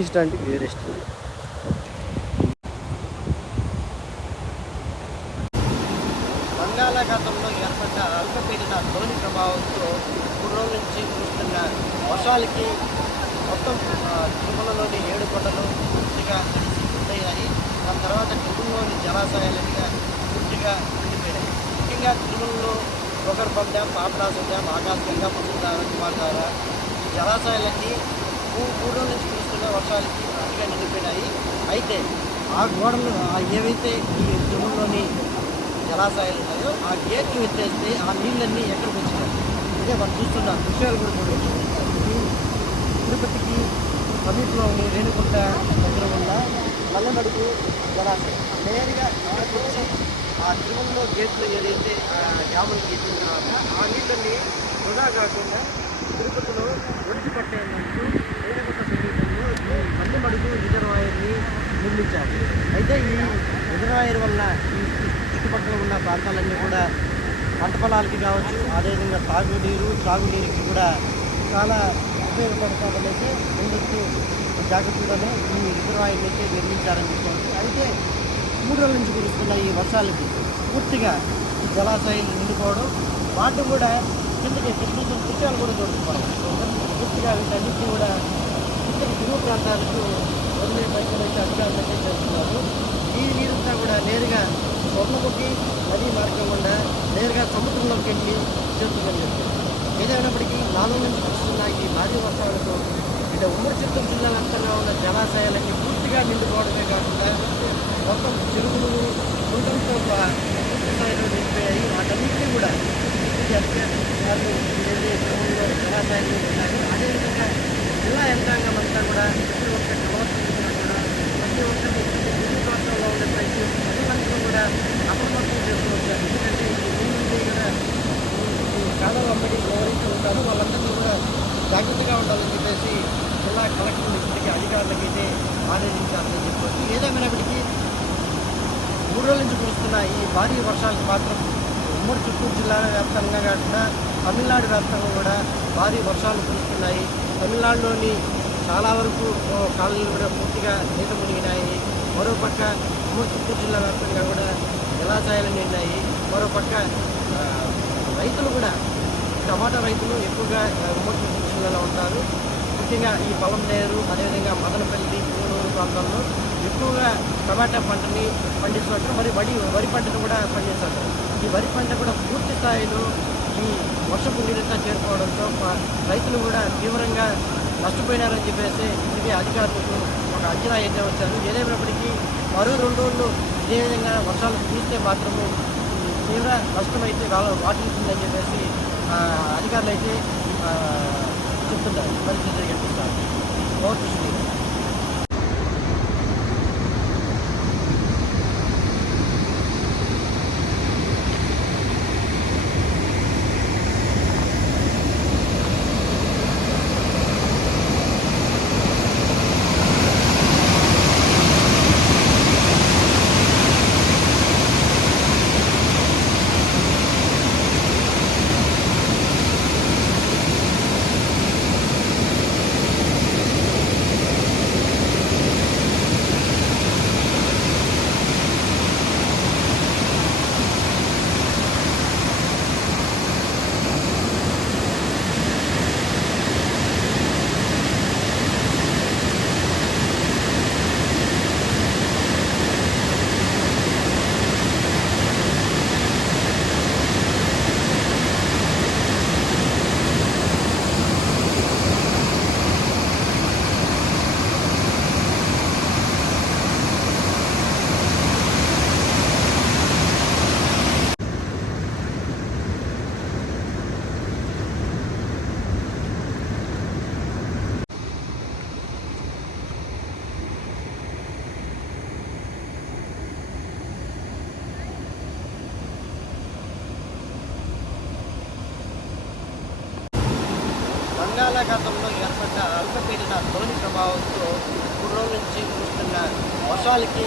East అంటే వేరెస్ట్. బంగాళాఖాతంలో ఏర్పడ్డ అల్పపీడన ధోని ప్రభావంతో 3 రోజుల నుంచి కురుస్తున్న వర్షాలకి మొత్తం తిరుమలలోని 7 కొండలు పూర్తిగా తడిసి గుద్దయ్యాయి. దాని తర్వాత తిరుమలలోని జలాశయాలన్నీ పూర్తిగా నిండిపోయాయి. ముఖ్యంగా తిరుమలలో గోకర్బండ, పాపనాశం డ్యామ్, ఆకాశగంగా, ముసలిధార, కుమారధార ఈ జలాశయాలన్నీ 3 రోజుల నుంచి కురుస్తున్న వర్షాలకి పూర్తిగా నిండిపోయినాయి. అయితే ఆ గోడలు ఏవైతే ఈ తిరుమలలోని జలాశయాలు ఉన్నాయో ఆ గేట్లు ఎత్తేస్తే ఆ నీళ్ళన్నీ ఎక్కడికి వచ్చినాయి. ఇదే మనం చూస్తున్న దృశ్యాలు కూడా చూడవచ్చు. తిరుపతికి సమీపంలో రేణుగుంట దగ్గర ఉన్న నల్లనడుగు జలాశయం నేరుగా ఇక్కడికి వచ్చి ఆ తిరుమలలో గేట్లు ఏదైతే డ్యాములు గీసిన తర్వాత ఆ నీళ్ళని వృధా కాకుండా తిరుపతిలో ఒడిచిపట్టేందుకు రేణుగుంట సమీపంలో ఈ నల్లనడుగు రిజర్వాయర్ని నిర్మించారు. అయితే ఈ రిజర్వాయర్ వల్ల ఈ చుట్టుపక్కల ఉన్న ప్రాంతాలన్నీ కూడా పంట పొలాలకి కావచ్చు, అదేవిధంగా త్రాగునీరుకి కూడా చాలా ఉపయోగపడతామని అయితే ముందస్తు జాగ్రత్తగానే ఈ రిజర్వాయర్ని అయితే నిర్మించారని చెప్పవచ్చు. అయితే 3 రోజుల నుంచి కురుస్తున్న ఈ వర్షాలకి పూర్తిగా ఈ జలాశయాలు నిండిపోవడం, వాటి కూడా కిందకి చూసిన దృశ్యాలు కూడా చూడుకోవాలి. పూర్తిగా వీటన్నిటిని కూడా కిందకి దిగువ ప్రాంతాలకు వదిలే ప్రయత్నం అయితే అధికారులు అయితే చేస్తున్నారు. ఈ నీరంతా కూడా నేరుగా స్వర్ణముఖి నదీ మార్గం గుండా నేరుగా సముద్రంలోకి వెళ్ళి చేరుతుందని చెప్తారు. ఏదైనప్పటికీ 4 రోజుల నుంచి కురుస్తున్న ఈ భారీ వర్షాలతో ఇక ఉమ్మడి చిత్తూరు జిల్లా వ్యాప్తంగా ఉన్న జలాశయాలన్నీ పూర్తిగా నిండిపోవడమే కాకుండా మొత్తం చెరువులు కుంటలతో పూర్తి స్థాయిలో నిండిపోయాయి. వాటన్నింటినీ కూడా అధికారులు ఏదైతే జలాశయాలు ఉన్నాయో అదేవిధంగా జిల్లా యంత్రాంగం అంతా కూడా ప్రతి ఒక్క కలవస్తున్నా కూడా ప్రతి ఒక్కరిని తెలుగు రాష్ట్రంలో ఉండే ప్రజలందరూ కూడా అప్రమత్తం చేస్తూ వచ్చారు. ఎందుకంటే ఈ ముందు కూడా ఈ కాలం అమ్మడి ఎవరైతే ఉంటారో వాళ్ళందరినీ కూడా జాగ్రత్తగా ఉండాలని చెప్పేసి జిల్లా కలెక్టర్ దృష్టికి అధికారులకి అయితే ఆదేశించాలని చెప్పవచ్చు. ఏదేమైనప్పటికీ 3 రోజుల నుంచి కురుస్తున్న ఈ భారీ వర్షాలకు మాత్రం ఉమ్మడి చిత్తూరు జిల్లా వ్యాప్తంగా కాకుండా తమిళనాడు వ్యాప్తంగా కూడా భారీ వర్షాలు కురుస్తున్నాయి. తమిళనాడులోని చాలా వరకు కాలనీలు కూడా పూర్తిగా నీట మునిగినాయి. మరోపక్క ఉమ్మడి చిత్తూరు జిల్లా వ్యాప్తంగా కూడా జలాశయాలు నిండాయి. మరోపక్క రైతులు కూడా టమాటా రైతులు ఎక్కువగా ఉమ్మడి చిత్తూరు జిల్లాలో ఉంటారు. ముఖ్యంగా ఈ పొలంనేరు, అదేవిధంగా మదనపల్లి, పూనూరు ప్రాంతాల్లో ఎక్కువగా టమాటా పంటని పండిస్తున్నట్టు, మరి వరి పంటను కూడా పండిస్తున్నారు. ఈ వరి పంట కూడా పూర్తి స్థాయిలో ఈ వర్షపు నీరంతా చేరుకోవడంతో రైతులు కూడా తీవ్రంగా నష్టపోయినారని చెప్పేసి ఇది అధికారులకు ఒక అంచనా అయితే వచ్చారు. ఏదేమైనప్పటికీ మరో 2 రోజులు ఇదే విధంగా వర్షాలు కురిస్తే మాత్రము తీవ్ర నష్టమైతే వాటిల్తుందని చెప్పేసి అధికారులు అయితే చెప్తున్నారు, పరిస్థితి కనిపిస్తారు. ఓకే. బంగాళాఖాతంలో ఏర్పడ్డ అల్పపీడన ధోని ప్రభావంతో 3 రోజుల నుంచి కురుస్తున్న వర్షాలకి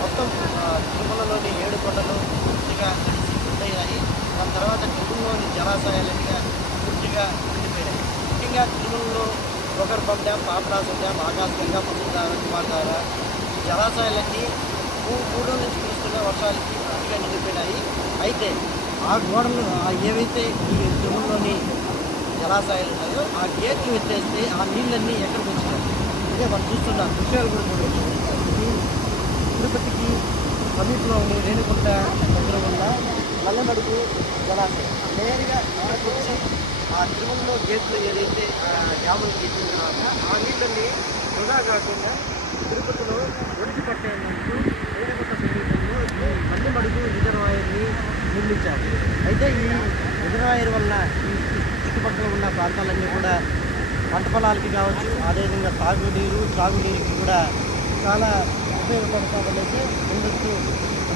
మొత్తం తిరుమలలోని 7 కొండలు పూర్తిగా తడిసి గుద్దయ్యాయి. దాని తర్వాత తిరుమలలోని జలాశయాలన్నీ పూర్తిగా నిండిపోయాయి. ముఖ్యంగా తిరుమలలో భోగర్భం డ్యామ్, పాపనాశం డ్యామ్, ఆకాశగంగా, పుష్కరాధార, కుమారధార ఈ జలాశయాలన్నీ 3 రోజుల నుంచి కురుస్తున్న వర్షాలకి పూర్తిగా నిండిపోయినాయి. అయితే ఆ గోడలు ఏవైతే ఈ తిరుమలలోని జలాశయాలు ఉన్నాయో ఆ గేట్లు ఎత్తేస్తే ఆ నీళ్ళన్నీ ఎక్కడికి వచ్చినాయి? ఇదే మనం చూస్తున్న దృశ్యాలు కూడా చూడవచ్చు. ఇది తిరుపతికి సమీపంలోని రేణిగుంట దగ్గర ఉన్న నల్లమడుగు జలాశయం. నేరుగా ఇక్కడికి వచ్చి ఆ తిరుమలలో గేట్లు ఏదైతే డ్యాములు గీస్తున్నారో ఆ నీళ్ళని వృధా కాకుండా తిరుపతిలో ఒడిసి పట్టేందుకు రేణిగుంట సమీపంలో ఈ నల్లమడుగు రిజర్వాయర్ని నిర్మించారు. అయితే ఈ రిజర్వాయర్ వల్ల ఈ చుట్టుపక్కల ఉన్న ప్రాంతాలన్నీ కూడా పంట పొలాలకి కావచ్చు, అదేవిధంగా త్రాగునీరుకి కూడా చాలా ఉపయోగపడతామని అయితే ముందస్తు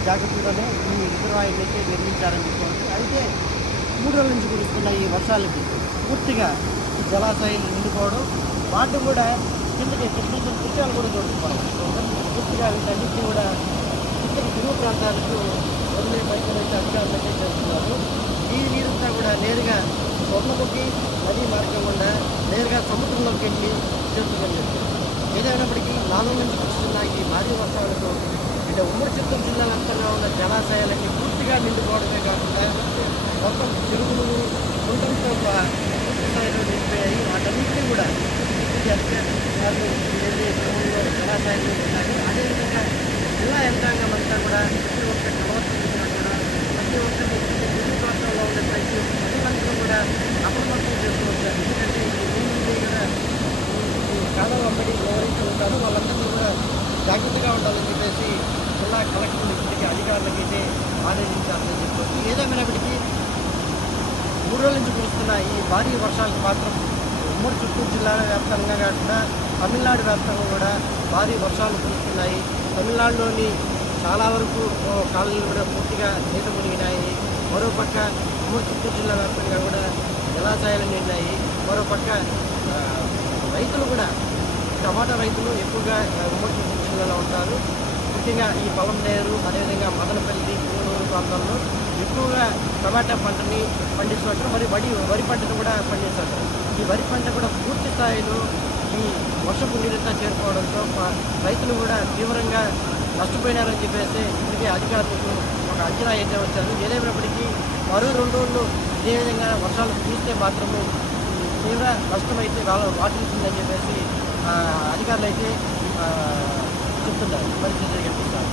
జాగ్రత్తగానే ఈ రిజర్వాయర్ని అయితే నిర్మించారని చెప్పుకోవచ్చు. అయితే 3 రోజుల నుంచి కురుస్తున్న ఈ వర్షాలకి పూర్తిగా ఈ జలాశయాలు నిండిపోవడం, వాటి కూడా కిందకి చూసిన దృశ్యాలు కూడా చూసుకోవాలి. పూర్తిగా వీటన్నిటిని కూడా కిందకి దిగువ ప్రాంతాలకు వదిలే ప్రయత్నం అయితే అధికారులు అయితే చేస్తున్నారు. ఈ నీరంతా కూడా నేరుగా స్వర్ణముఖి నదీ మార్గం గుండా నేరుగా సముద్రంలోకి వెళ్ళి చేరుతుందని చెప్పారు. ఏదైనప్పటికీ 4 నుంచి కురుస్తున్న ఈ భారీ వర్షాలకు అంటే ఉమ్మడి చిత్తూరు జిల్లా వ్యాప్తంగా ఉన్న జలాశయాలన్నీ పూర్తిగా నిండిపోవడమే కాకుండా మొత్తం చెరువులు, కుంటలతో స్థాయిలో నిండిపోయాయి. వాటన్నింటినీ కూడా అధికారులు వెళ్ళి తిరుమలలో జలాశయాలు ఉన్నాయో అదేవిధంగా జిల్లా యంత్రాంగం అంతా కూడా ప్రతి ఒక్క కలవస్తున్నా కూడా ప్రతి ఒక్కరిని తెలుగు ప్రాంతంలో ఉండే ప్రజలందరూ కూడా అప్రమత్తం చేస్తూ వచ్చారు. ఎందుకంటే ఈ నీళ్ళు కూడా ఈ కాలం వెంబడి ఎవరైతే ఉంటారో వాళ్ళందరినీ కూడా జాగ్రత్తగా ఉండాలని చెప్పేసి జిల్లా కలెక్టర్ ఇప్పటికీ అధికారులకి అయితే ఆదేశించాలని చెప్పవచ్చు. ఏదేమైనప్పటికీ 3 రోజుల నుంచి కురుస్తున్న ఈ భారీ వర్షాలకు మాత్రం ఉమ్మడి చిత్తూరు జిల్లాల వ్యాప్తంగా కాకుండా తమిళనాడు వ్యాప్తంగా కూడా భారీ వర్షాలు కురుస్తున్నాయి. తమిళనాడులోని చాలా వరకు కాలనీలు కూడా పూర్తిగా నీట మునిగినాయి. మరోపక్క ఉమ్మడి చిత్తూరు జిల్లా వ్యాప్తంగా కూడా జలాశయాలు నిండాయి. మరోపక్క రైతులు కూడా టమాటా రైతులు ఎక్కువగా ఉమ్మడి చిత్తూరు జిల్లాలో ఉంటారు. ముఖ్యంగా ఈ పొలంనేరు, అదేవిధంగా మదనపల్లి, కూనూరు ప్రాంతాల్లో ఎక్కువగా టమాటా పంటని పండిస్తుంటారు. మరి వరి పంటను కూడా పండిస్తుంటారు. ఈ వరి పంట కూడా పూర్తి స్థాయిలో ఈ వర్షపు నీరంతా చేరుకోవడంతో రైతులు కూడా తీవ్రంగా నష్టపోయినారని చెప్పేసి ఇప్పటికే అధికారులకు ఒక అంచనా అయితే వచ్చారు. ఏదేమైనప్పటికీ మరో 2 రోజులు ఇదే విధంగా వర్షాలు కురిస్తే మాత్రము తీవ్ర నష్టమైతే వాటిల్తుందని చెప్పేసి అధికారులు అయితే చెప్తున్నారు. పరిస్థితి కనిపిస్తారు.